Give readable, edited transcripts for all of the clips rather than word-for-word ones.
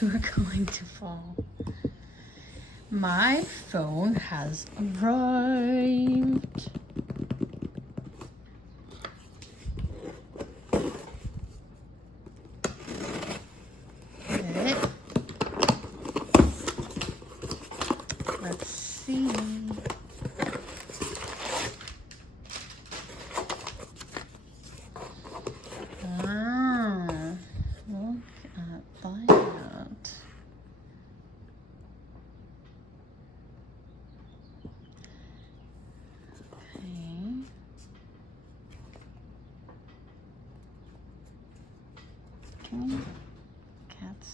you were going to fall. My phone has arrived. Okay. Let's see. Ah, look at that. Okay. Cats.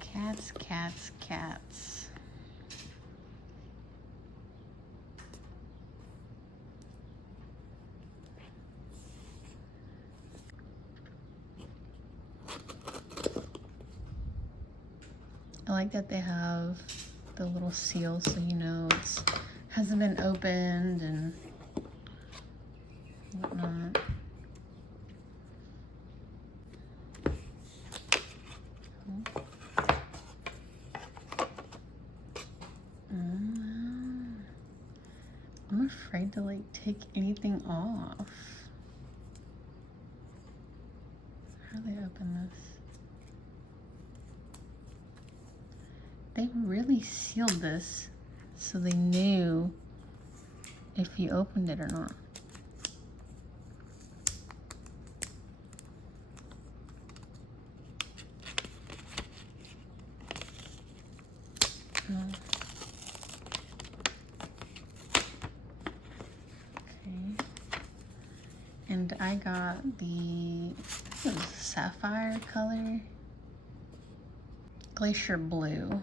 Cats, cats, cats. I like that they have the little seal so you know it's hasn't been opened and whatnot. I'm afraid to like take anything off. How do they open this? They really sealed this so they knew if you opened it or not. Okay. And I got the sapphire color, glacier blue.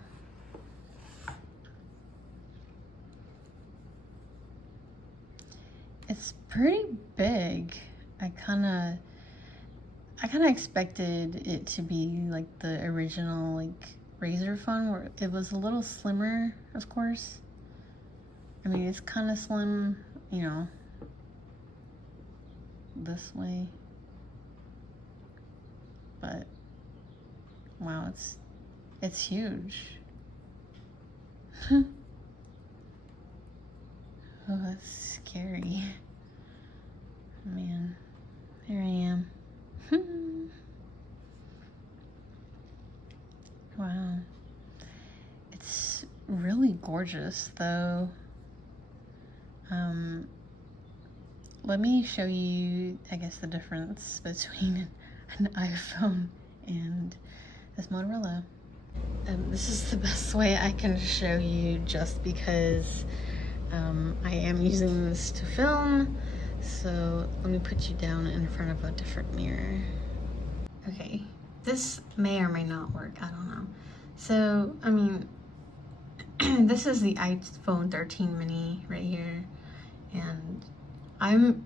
It's pretty big. I kind of expected it to be like the original like Razr phone where it was a little slimmer, of course. I mean, it's kind of slim, you know, this way. But wow, it's huge. Oh, that's scary. Man, there I am. Wow. It's really gorgeous though. Let me show you, I guess, the difference between an iPhone and this Motorola. This is the best way I can show you just because I am using this to film. So let me put you down in front of a different mirror. Okay, this may or may not work, I don't know. So, I mean, this is the iPhone 13 mini right here. And I'm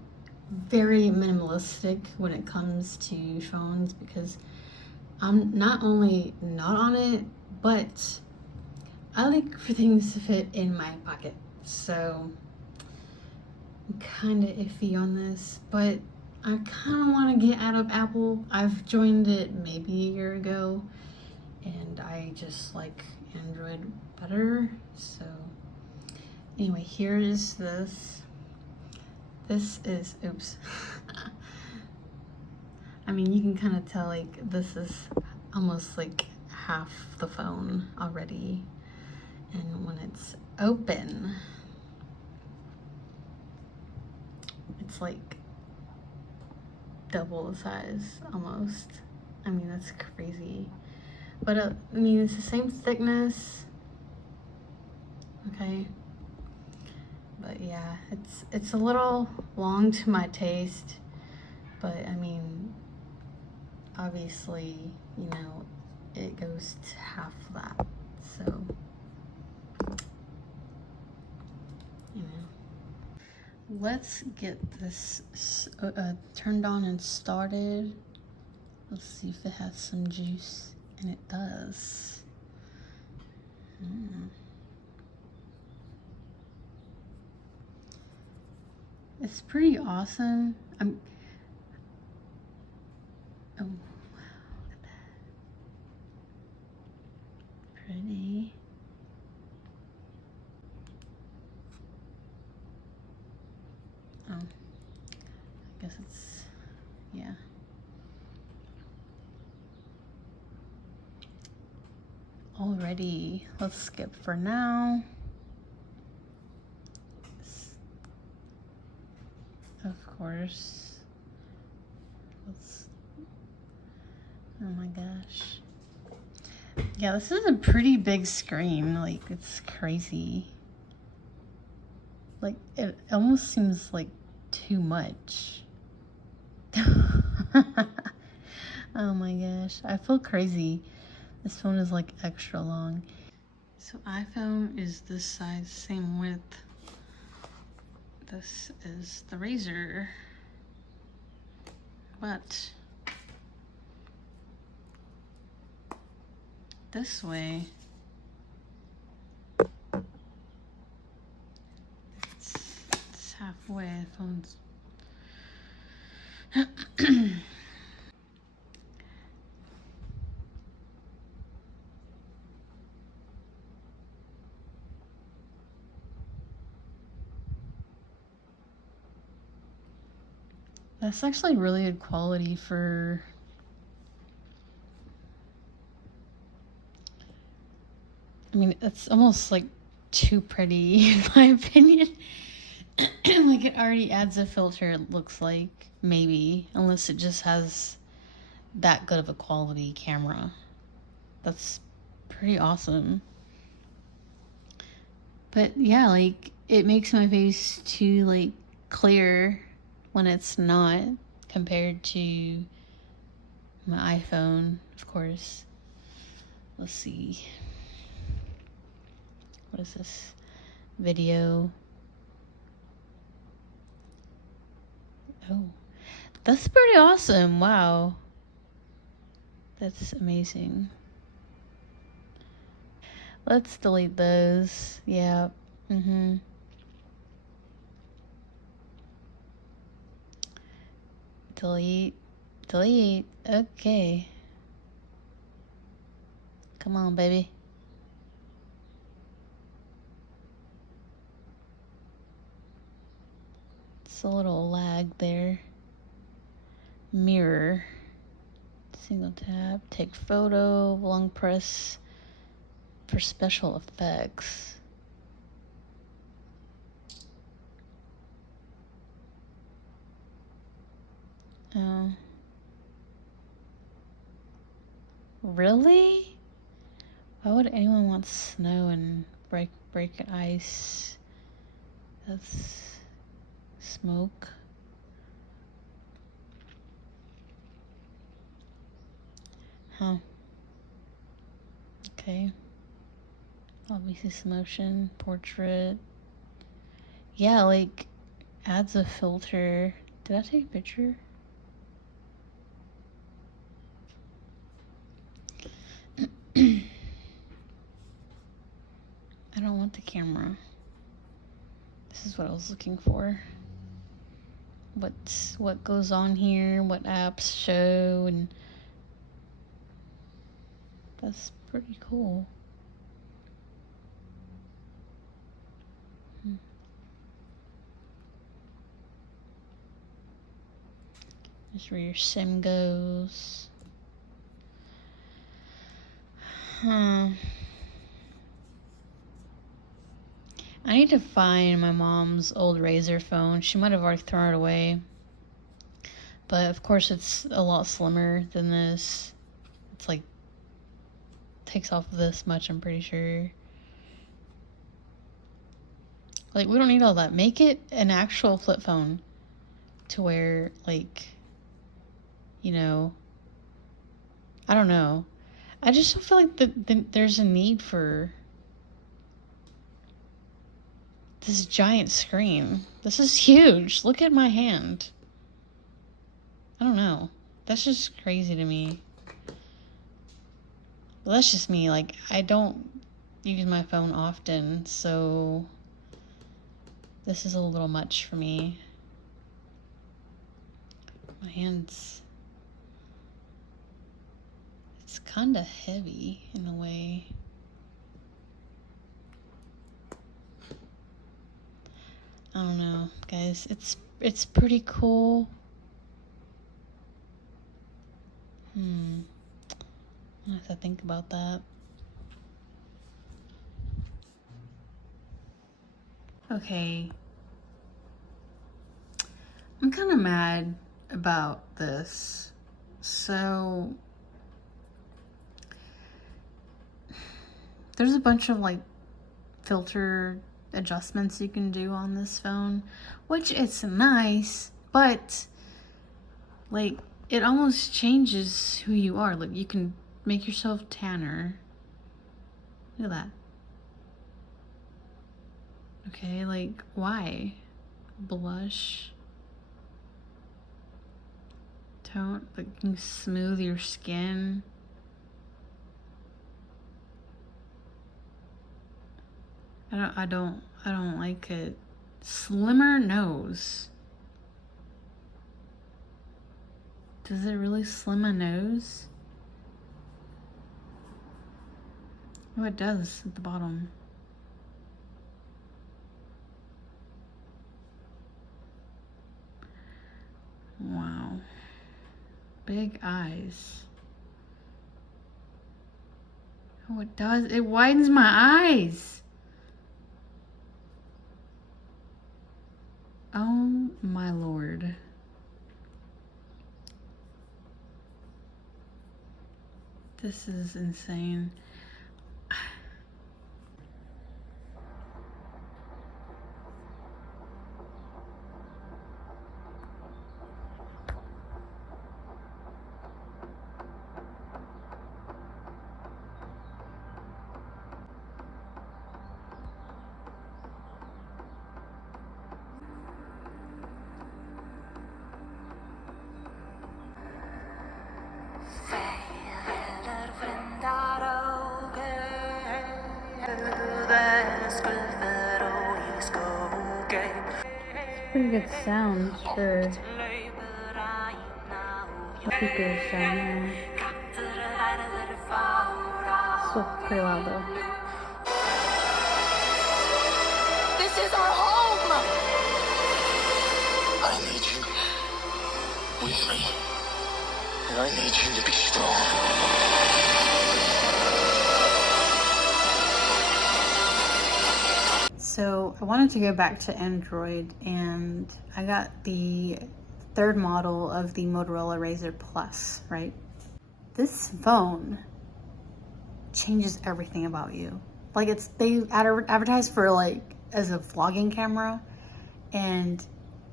very minimalistic when it comes to phones because I'm not only not on it, but I like for things to fit in my pocket. So I'm kind of iffy on this, but I kind of want to get out of Apple. I've joined it maybe a year ago and I just like Android better. So anyway, here's this. This is, oops. I mean, you can kind of tell like this is almost like half the phone already. And when it's open, it's like double the size almost. I mean, that's crazy. But I mean, it's the same thickness. Okay. But yeah, it's a little long to my taste. But I mean, obviously, you know, it goes to half that. So, you know. Let's get this turned on and started. Let's see if it has some juice. And it does. It's pretty awesome. Oh, wow, look at that. Oh, I guess it's, yeah. Alrighty, let's skip for now. Of course. Oh my gosh. Yeah, this is a pretty big screen. Like, it's crazy. Like, it almost seems like too much. Oh my gosh, I feel crazy. This phone is like extra long. So iPhone is this size, same width. This is the Razr. But this way, it's halfway. Phone's that's actually really good quality for I mean, it's almost like too pretty in my opinion. Like it already adds a filter, it looks like, maybe, unless it just has that good of a quality camera. That's pretty awesome. But yeah, like it makes my face too like clear when it's not, compared to my iPhone, of course. Let's see. What is this? Video. Oh, that's pretty awesome. Wow. That's amazing. Let's delete those. Yeah. Delete. Delete. Okay. Come on, baby. It's a little lag there. Mirror. Single tap. Take photo. Long press for special effects. Oh. Really? Why would anyone want snow and break ice? That's smoke. Huh. Okay. Obviously some motion, portrait. Yeah, like adds a filter. Did I take a picture? I don't want the camera. This is what I was looking for. What goes on here, what apps show, and that's pretty cool. That's where your sim goes. Huh. I need to find my mom's old Razr phone. She might have already thrown it away. But of course it's a lot slimmer than this. It's like, takes off this much, I'm pretty sure. Like, we don't need all that. Make it an actual flip phone to where, like, you know, I don't know. I just don't feel like there's a need for this giant screen. This is huge. Look at my hand. I don't know. That's just crazy to me. Well, that's just me. Like, I don't use my phone often, so this is a little much for me. My hands, it's kind of heavy in a way. I don't know, guys. It's it's pretty cool. I have to think about that. Okay. I'm kind of mad about this. So there's a bunch of like filter adjustments you can do on this phone, which it's nice, but like it almost changes who you are. Like you can make yourself tanner. Look at that. Okay, like why? Blush. Tone, like you can smooth your skin. I don't like it. Slimmer nose. Does it really slim a nose? Oh, it does at the bottom. Wow. Big eyes. Oh, it does. It widens my eyes. Oh my lord. This is insane. Pretty good sound for speakers down there. Still pretty loud though. This is our home! I need you with me. And I need you to be strong. So I wanted to go back to Android, and I got the third model of the Motorola Razr Plus, right? This phone changes everything about you. Like they advertise for like as a vlogging camera, and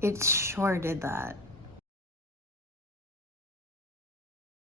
it sure did that.